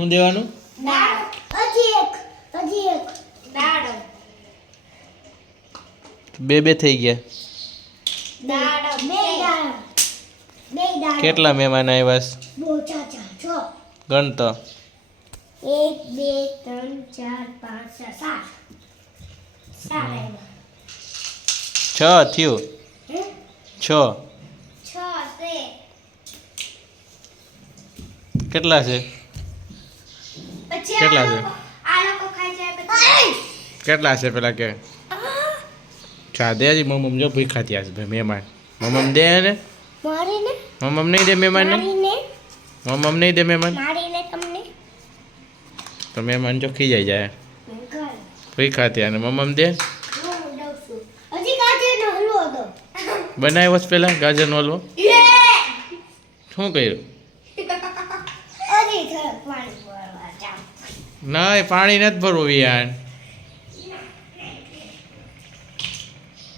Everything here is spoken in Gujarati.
શું દેવાનું? દાળ. હજી એક દાળ. બે થઈ ગયા. દાળ. બે દાળ. કેટલા મહેમાન આવ્યા છે? બહુ ચાચા 6. ગણતો. 1 2 3 4 5 6 7 આવ્યા. 6 થયું. હે? 6 છે. કેટલા છે? પછી કેટલા છે? આ લોકો ખાઈ જાય પછી કેટલા છે પેલા કે? ચા દે હજી મમ્મ જો ભૂખા થયા છે ભાઈ મહેમાન. મમ્મ દે ને? મારીને મમ્મ નહીં દે મહેમાનને? મમ્મ નહીં દે મહેમાન? મારીને તમને તો મહેમાન જો ખીજાઈ જાય. ઘર ભૂખા થયા ને મમ્મ દે. હું દઉં છું. હજી ગાજરનો હલવો દો. બનાવ્યો છે પેલા ગાજરનો હલવો? શું કર્યું? હજી થોડુંક પાણી ભરવા જાવ. ના એ પાણી નથી ભરવું યાર.